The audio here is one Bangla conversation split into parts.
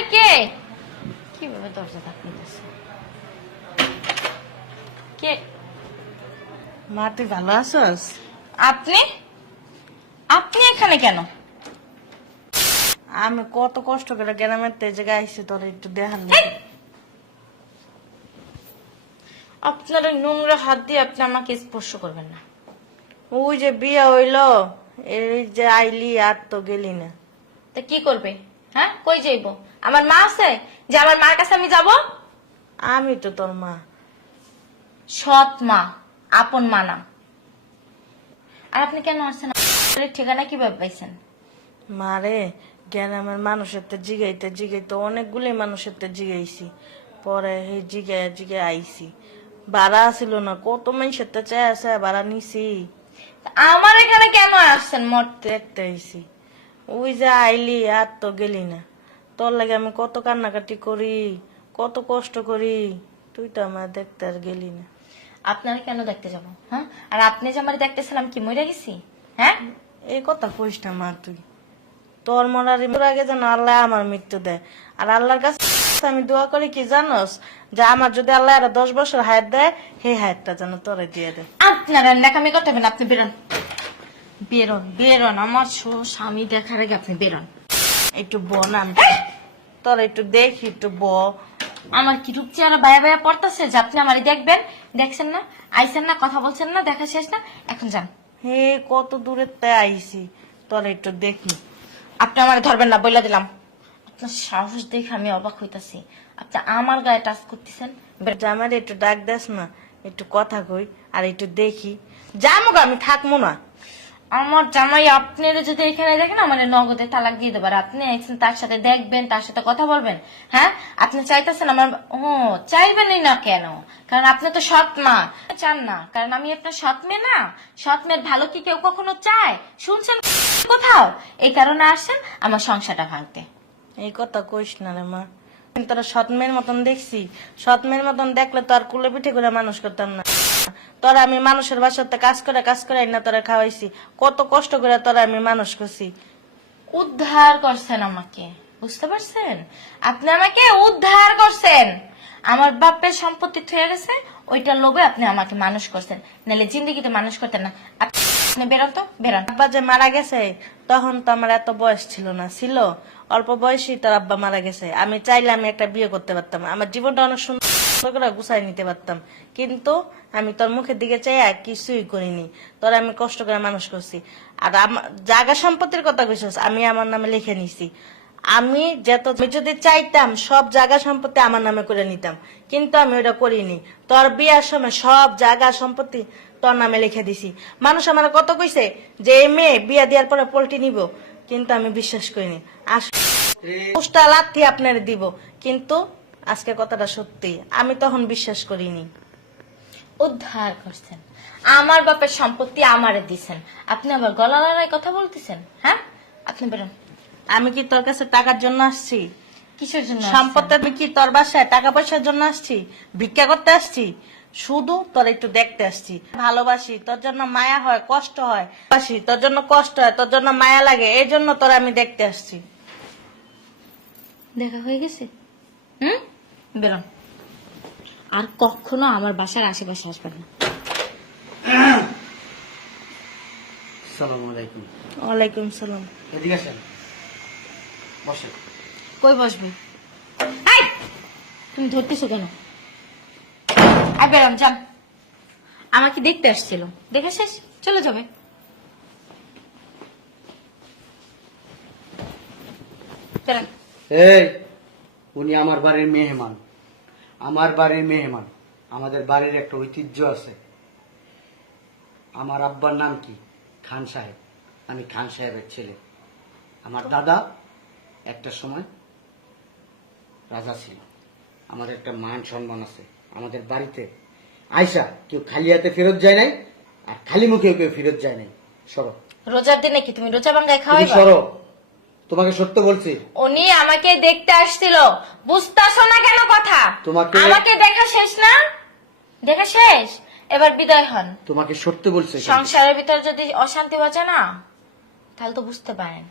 এই কে কীভাবে দরজা ধাক্কাইতেছে কে? মা তুই ভালো আছস? আপনি? আপনি এখানে কেন? আমি কত কষ্ট করে গ্রামের তে জায়গায় আইসি তোর একটু দেখান! আপনার ওই নোংরা হাত দিয়ে আপনি আমাকে স্পর্শ করবেন না। ওই যে বিয়ে হইল এই যে আইলি আর তো গেলি না। তা কি করবে? হ্যাঁ? কই যাইব? আমার মা আছে? যে আমার মার কাছে আমি যাব? আমি তো তোর মা। সৎ মা আপন মা না। আর আপনি কেন আসছেন? ঠিকানা কীভাবে পাইছেন? মারে গ্রামের মানুষের তো জিগাইতে জিগাইতে অনেকগুলি মানুষের তো জিগাইছি। পরে সেই জিগায় জিগায় আইছি। ভাড়া ছিল না কত মানুষের তো চাই আছে ভাড়া নিছি। আমার এখানে কেন আসছেন মরতে? দেখতে আইছি। ওই যে আইলি আর তো গেলি না। তোর লাগে আমি কত কান্নাকাটি করি কত কষ্ট করি তুই তো আমার দেখতে আর গেলি না। আপনারা কেন দেখতে যাব হ্যাঁ? আর আপনি যে আমার দেখতেছিলাম কি মরে গেছি? হ্যাঁ? এই কথা কইস না মা তুই। তোর মরার আগে যেন আল্লাহ আমার মৃত্যু দেয়। আর আল্লাহর কাছে আমি দোয়া করি কি জানোস? যে আমার যদি আল্লাহ আর দশ বছর হায়াত দেয় সেই হায়াতটা যেন তোরে দিয়ে দেয়। আপনারা লেখামি করতে আপনি বেরোন। বেরোন বেরোন। আমার স্বামী দেখার আগে আপনি বেরোন। একটু ব না তোর একটু দেখি একটু ব। আমার কি রূপ চেহারা বায়া বায়া পড়তেছে? যে আপনি আমারই দেখবেন দেখছেন না আইছেন না কথা বলছেন না দেখা শেষ না এখন যান। হে কত দূরে তে আইছি। তোর একটু দেখি। আপনি আমার ধরবেন না বইলা দিলাম। আপনার সাহস দেখে আমি অবাক হইতাছি। আপনি আমার গায়ে টাচ করতেছেন। আমার একটু ডাক দেস না একটু কথা কই আর একটু দেখি। যামুক আমি থাকব না। আমার জামাই আপনারা যদি এখানে দেখেন আমার নগদে তালাক দিয়ে দেবার আপনি তার সাথে দেখবেন, তার সাথে কথা বলবেন। হ্যাঁ? আপনি চাইতেছেন আমার ও, চাইবেনই না কেন? কারণ আপনি তো সৎ মা। চান না। কারণ আমি আপনার সৎ মেয়ে না। সৎ মেয়ের ভালো কি কেউ কখনো চায়? শুনছেন কোথাও? এই কারণে আসেন, আমার সংসারটা ভাঙতে। এই কথা কইস না রে মা। তোরা সৎমের মতন দেখছি। সৎমের মতন দেখলে তো আর কুলে পিঠে করে মানুষ করতাম না। তোরা আমি মানুষের বাসাতে কাজ করে কাজ করে না তোরা খাওয়াইছি। কত কষ্ট করে তোরা আমি মানুষ করছি। উদ্ধার করছেন আমাকে বুঝতে পারছেন? আপনি আমাকে উদ্ধার করছেন। আমার বাপের সম্পত্তি থয়ে গেছে ওইটার লোভে আপনি আমাকে মানুষ করছেন। নাহলে জিন্দগিতে মানুষ করতেন না। আপনি বেরোন তো বেরোন। আব্বা যে মারা গেছে তখন তো আমার এত বয়স ছিল না ছিল। অল্প বয়সেই তোর আব্বা মারা গেছে। আমি চাইলে আমি একটা বিয়ে করতে পারতাম। আমার জীবনটা অনেক সুন্দর করে গুছাই নিতে পারতাম। কিন্তু আমি তোর মুখের দিকে চাই আর কিছুই করিনি। তোর আমি কষ্ট করে মানুষ করছি। আর জায়গা সম্পত্তির কথা কইছিস আমি আমার নামে লিখে নিছি। আমি যত আমি যদি চাইতাম সব জায়গা সম্পত্তি আমার নামে করে নিতাম। কিন্তু আমি ওটা করিনি। তোর বিয়ার সময় সব জায়গা সম্পত্তি তোর নামে লিখে দিছি। মানুষ আমার কত কইছে যে এই মেয়ে বিয়া দেওয়ার পরে পোল্ট্রি নিব। কিন্তু আমি বিশ্বাস করিনি। আস লাথি আপনার দিব। কিন্তু আজকে কথাটা সত্যি। আমি তখন বিশ্বাস করিনি। উদ্ধার করছেন। আমার বাপের সম্পত্তি আমারে দিছেন। আপনি আবার গলা লড়াই কথা বলতেছেন হ্যাঁ? আপনি বেরোন আমি কি তোর কাছে টাকার জন্য আসছি? কিসের জন্য সম্পত্তি আমি কি তোর বাসায় টাকা পয়সার জন্য আসছি? ভিক্ষা করতে আসছি? শুধু তোর একটু দেখতে আসছি। ভালোবাসি তোর জন্য মায়া হয় কষ্ট হয়। বাসি তোর জন্য কষ্ট হয় তোর জন্য মায়া লাগে এই জন্য তোর আমি দেখতে আসছি। দেখা হয়ে গেছে? হুম? বেরোন আর কখনো আমার বাসার আশেপাশে আসবেন না। সালাম আলাইকুম। ওয়ালাইকুম সালাম। এদিকে আসেন। বসে কই বসবে? তুমি ধরতেছো কেন? আই বেরাম যান আমাকে দেখতে আসছিল। দেখে শেষ? চলে যাবে। বেরান। এই! উনি আমার বাড়ির মেহমান। আমার বাড়ির মেহমান। আমাদের বাড়ির একটা ঐতিহ্য আছে। আমার আব্বার নাম কি? খান সাহেব। আমি খান সাহেবের ছেলে। আমার দাদা একটা সময় রাজা ছিল। আমাদের একটা মান সম্মান আছে। আমাদের বাড়িতে আয়সা কেউ খালি হাতে ফেরত যায় নাই আর খালি মুখেও কেউ ফেরত যায় নাই। সরো। রোজার দিনে কি তুমি রোজা বাঙ্গায় তুমি খাওয়াইবা? সরো। তোমাকে সত্য বলছি। উনি আমাকে দেখতে আসছিল। বুঝতেছো না কেন কথা? তোমাকে- আমাকে দেখা শেষ না? দেখা শেষ? এবার বিদায় হন। তোমাকে সত্য বলছে সংসারের ভিতর যদি অশান্তি বাঁচে না তাহলে তো বুঝতে পারেন।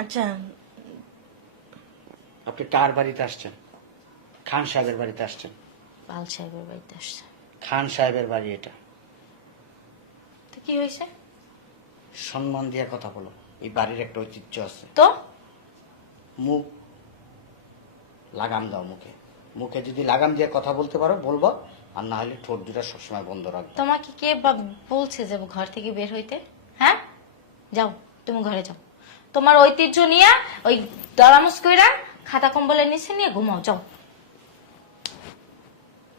আচ্ছা। আপনি কার বাড়িতে আসছেন? খান সাহেবের বাড়িতে আসছেন? পাল সাহেবের বাড়িতে আসছেন খান সাহেবের বাড়ি এটা। তো কি হয়েছে? সম্মান দিয়ে কথা বলো। এই বাড়ির একটা ঐতিহ্য আছে। তো? মুখ লাগাম দাও মুখে। মুখে যদি লাগাম দিয়ে কথা বলতে পারো বলব আর না হলে ঠোঁট দুটা সবসময় বন্ধ রাখবে। তোমাকে কে বা- বলছে যে ঘর থেকে বের হইতে? হ্যাঁ? যাও তুমি ঘরে যাও। তোমার ঐতিহ্য নিয়ে ওই দরামুস কইরা খাতা কম্বলের নিচে নিয়ে ঘুমাও যাও।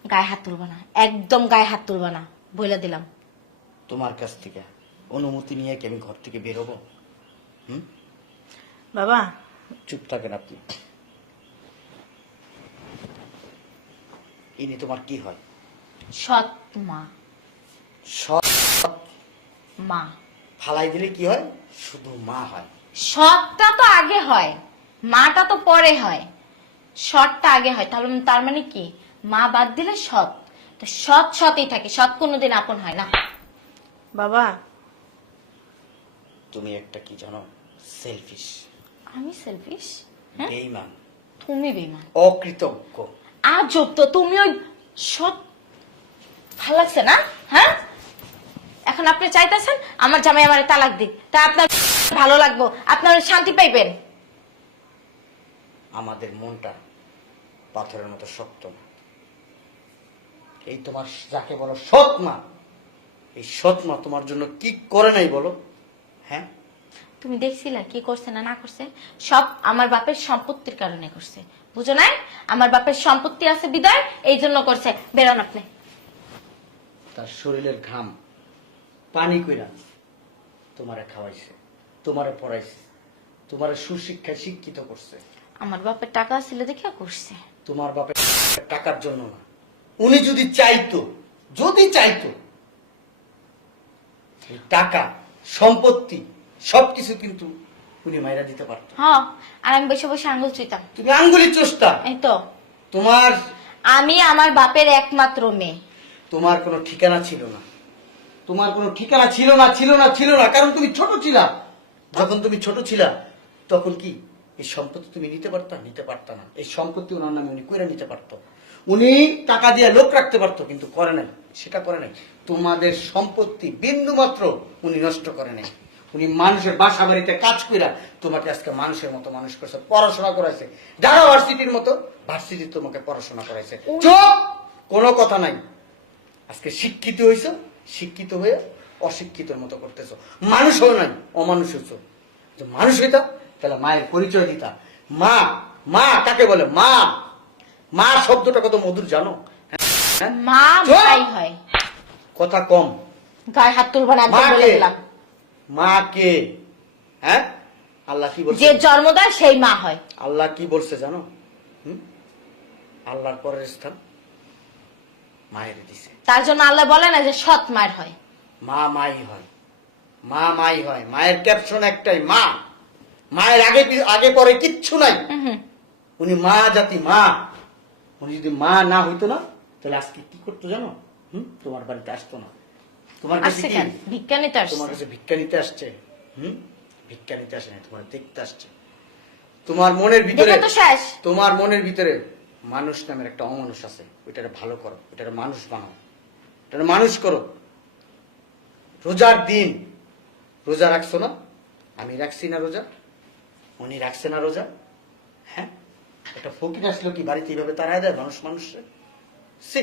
গায়ে হাত তুলবা না একদম গায়ে হাত তুলবা না বলে দিলাম। তোমার কাছ থেকে অনুমতি নিয়ে কি আমি ঘর থেকে বেরোবো? হুম? বাবা চুপ থাকেন আপনি। ইনি তোমার কি হয়? সৎ মা। সৎ মা। ফালাই দিলে কি হয়? শুধু মা হয়। সৎটা তো আগে হয় মাটা তো পরে হয়। সৎটা আগে হয় তাহলে তার মানে কি? মা বাদ দিলে সৎ। তো সৎ সৎই থাকে সৎ কোনোদিন আপন হয় না। বাবা। তুমি একটা কি জানো? সেলফিশ আমি সেলফিশ হ্যাঁ? বেইমান তুমি বেমান অকৃতজ্ঞ। আজব তো তুমি ওই সৎ ভালো লাগছে না? হ্যাঁ? এখন আপনি চাইতেছেন আমার জামাই আমার তালাক দিক। তা আপনার ভালো লাগবো আপনার শান্তি পাইবেন? আমাদের মনটা পাথরের মতো শক্ত না। এই তোমার যাকে বলো সৎ মা এই সৎ মা তোমার জন্য কি করে নাই বলো? হ্যাঁ? তুমি দেখছিলে কি করছে না না করছে? সব আমার বাপের সম্পত্তির কারণে করছে। বুঝো নাই? আমার বাপের সম্পত্তি আছে বিদায় এই জন্য করছে। বেরোন আপনি। তার শরীরের ঘাম পানি কইরা তোমারে খাওয়াইছে তোমারে পড়াইছে তোমারে সুশিক্ষায় শিক্ষিত করছে। আমার বাপের টাকা ছিল দেখিয়া করছে। তোমার বাপের টাকার জন্য না। উনি যদি চাইতো যদি চাইতো টাকা সম্পত্তি সবকিছু কিন্তু উনি মাইরা দিতে পারতো। হ্যাঁ আর আমি বসে বসে আঙ্গুল চুইতাম। তুমি আঙ্গুলি চোষটা এই তো। তোমার আমি আমার বাপের একমাত্র মেয়ে। তোমার কোনো ঠিকানা ছিল না। তোমার কোনো ঠিকানা ছিল না ছিল না ছিল না। কারণ তুমি ছোট ছিলা। যখন তুমি ছোট ছিলা তখন কি এই সম্পত্তি তুমি নিতে পারতা? নিতে পারতা না। এই সম্পত্তি ওনার নামে উনি কইরা নিতে পারতো। উনি টাকা দিয়ে লোক রাখতে পারতো কিন্তু করে নাই। সেটা করে নাই। তোমাদের সম্পত্তি বিন্দু মাত্র উনি নষ্ট করে নাই। উনি মানুষের বাসা বাড়িতে কাজ কইরা তোমাকে আজকে মানুষের মতো মানুষ করছে পড়াশোনা করাইছে। ঢাকা ভার্সিটির মতো ভার্সিটি তোমাকে পড়াশোনা করাইছে। চুপ! কোনো কথা নাই। আজকে শিক্ষিত হয়েছ শিক্ষিত হয়ে অশিক্ষিতর মতো করতেছ। মানুষ হও নাই অমানুষ হয়েছ যে মানুষ হইতা তাহলে মায়ের পরিচয় দিতা। মা মা কাকে বলে? মা। মা শব্দটা কত মধুর জানো? হ্যাঁ? মা! হয়। কথা কম। গায়ে হাত তুলবা না বলে দিলাম। মা কে হ্যাঁ? আল্লাহ কি বলছে? যে জন্ম দেয় সেই মা হয়। আল্লাহ কি বলছে জানো? আল্লাহর পরের স্থান মায়ের দিছে। তার জন্য আল্লাহ বলে না যে সৎ মায়ের হয়। মা মাই হয়। মা মাই হয়। মায়ের ক্যাপশন একটাই মা। মায়ের আগে আগে পরে কিচ্ছু নাই। উনি মা জাতি মা। উনি যদি মা না হইতো না তাহলে আজকে কি করতো জানো? হুম? তোমার বাড়িতে আসতো না। তোমার কাছে আসছে কি? ভিক্ষা নিতে আসছে। তোমার কাছে ভিক্ষা নিতে আসছে। হুম? ভিক্ষা নিতে আসে না তোমার দেখতে আসছে। তোমার মনের ভিতরে তোমার মনের ভিতরে মানুষ নামের একটা অমানুষ আছে। ওইটারে ভালো করো। ওইটারে মানুষ বানাও। ওইটারে মানুষ করো। রোজার দিন। রোজা রাখছো না? আমি রাখছি না রোজা। উনি রাখছে না রোজা। হ্যাঁ? একটা ফকির আসলো কি? বাড়িতে এইভাবে তাড়ায় দেয় মানুষ মানুষের? সে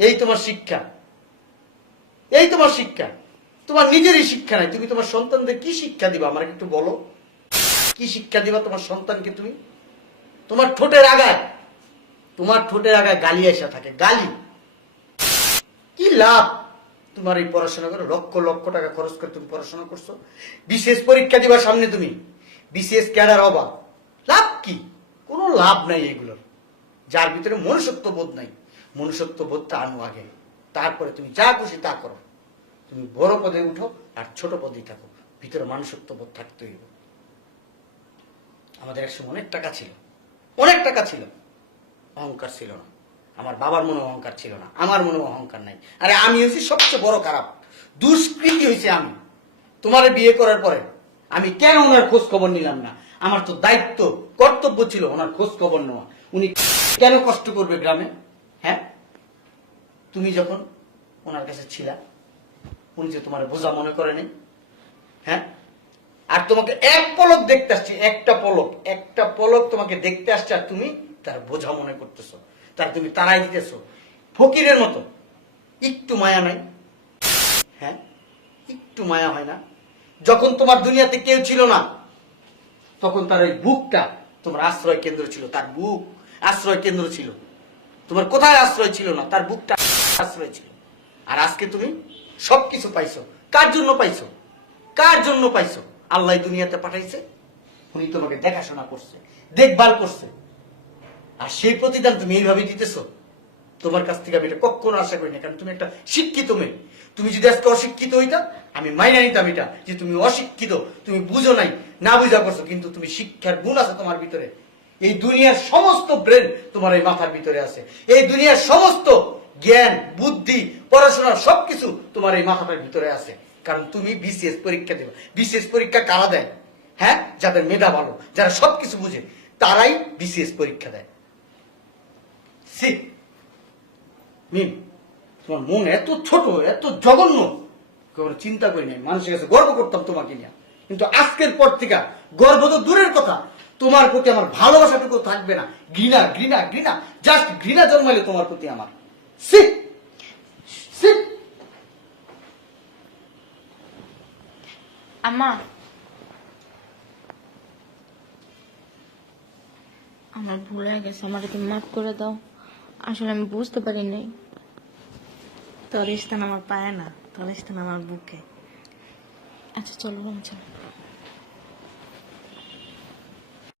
এই তোমার শিক্ষা। এই তোমার শিক্ষা। তোমার নিজেরই শিক্ষা নাই। তুমি তোমার সন্তানদের কি শিক্ষা দিবা? আমার একটু বলো। কি শিক্ষা দিবা তোমার সন্তানকে তুমি? তোমার ঠোঁটের আগায়। তোমার ঠোঁটের আগায় গালি আসা থাকে। গালি। কি লাভ তোমার এই পড়াশোনা করে? লক্ষ লক্ষ টাকা খরচ করে তুমি পড়াশোনা করছ। বিশেষ পরীক্ষা দিবা সামনে তুমি। বিশেষ ক্যাডার হবা। লাভ কি? কোনো লাভ নাই এগুলোর। যার ভিতরে মনুষ্যত্ব বোধ নাই। মনুষ্যত্ব বোধটা আনো আগে। তারপরে তুমি যা খুশি তা করো। তুমি বড় পদে উঠো আর ছোট পদেই থাকো। ভিতরে মানুষত্ব বোধ থাকতে হইব আমাদের একসময় অনেক টাকা ছিল। অনেক টাকা ছিল। অহংকার ছিল না। আমার বাবার মনে অহংকার ছিল না। আমার মনে অহংকার নাই। আরে আমি হয়েছি সবচেয়ে বড় খারাপ। দুষ্কৃতি হয়েছে আমি। তোমার বিয়ে করার পরে আমি কেন ওনার খোঁজ খবর নিলাম না? আমার তো দায়িত্ব, কর্তব্য ছিল ওনার খোঁজ খবর নেওয়া। উনি কেন কষ্ট করবে গ্রামে? হ্যাঁ? তুমি যখন ওনার কাছে ছিলা, উনি যে তোমার বোঝা মনে করে নেই হ্যাঁ? আর তোমাকে এক পলক দেখতে আসছি, একটা পলক একটা পলক তোমাকে দেখতে আসছে আর তুমি তার বোঝা মনে করতেছো, তার তুমি তারাই দিতেছো। ফকিরের মতো, একটু মায়া নাই হ্যাঁ? একটু মায়া হয় না। যখন তোমার দুনিয়াতে কেউ ছিল না, তখন তার ওই বুকটা তোমার আশ্রয় কেন্দ্র ছিল, তার বুক আশ্রয় কেন্দ্র ছিল। তোমার কোথায় আশ্রয় ছিল না, তার বুকটা আশ্রয় ছিল আর আজকে তুমি সবকিছু পাইছো। কার জন্য পাইছো? কার জন্য পাইছো? আল্লাহ দুনিয়াতে পাঠাইছে। উনি তোমাকে দেখাশোনা করছে, দেখভাল করছে। আর সেই প্রতিদান তুমি এইভাবে দিতেছো? তোমার কাছ থেকে আমি এটা কখনো আশা করি না, কারণ তুমি একটা শিক্ষিত মেয়ে। তুমি যদি আজকে অশিক্ষিত হইতা, আমি মাইনা নিতাম এটা, যে তুমি অশিক্ষিত, তুমি বুঝো নাই, না বুঝা করছ, কিন্তু তুমি শিক্ষার গুণ আছে তোমার ভিতরে। এই দুনিয়ার সমস্ত ব্রেন তোমার এই মাথার ভিতরে আছে। এই দুনিয়ার সমস্ত জ্ঞান, বুদ্ধি, পড়াশোনা, সবকিছু তোমার এই মাথাটার ভিতরে আছে। কারণ তুমি বিসিএস পরীক্ষা দেবে। বিসিএস পরীক্ষা কারা দেয়? হ্যাঁ? যাদের মেধা ভালো, যারা সবকিছু বুঝে, তারাই বিসিএস পরীক্ষা দেয়। সি মিম, তোমার মন এত ছোট, এত জঘন্য চিন্তা করি নাই। মানুষের কাছে গর্ব করতাম তোমাকে নিয়ে। কিন্তু আজকের পর থেকে গর্ব তো দূরের কথা। তোমার প্রতি আমার ভালোবাসাটুকু থাকবে না। ঘৃণা ঘৃণা ঘৃণা। জাস্ট ঘৃণা জন্মাইলে তোমার প্রতি আমার। সি সি আম্মা আমার ভুল হয়ে গেছে আমার একটু মাফ করে দাও। আসলে আমি বুঝতে পারি নাই। তোর স্থান আমার পায় না তোর স্থান আমার বুকে। আচ্ছা চলো চলো।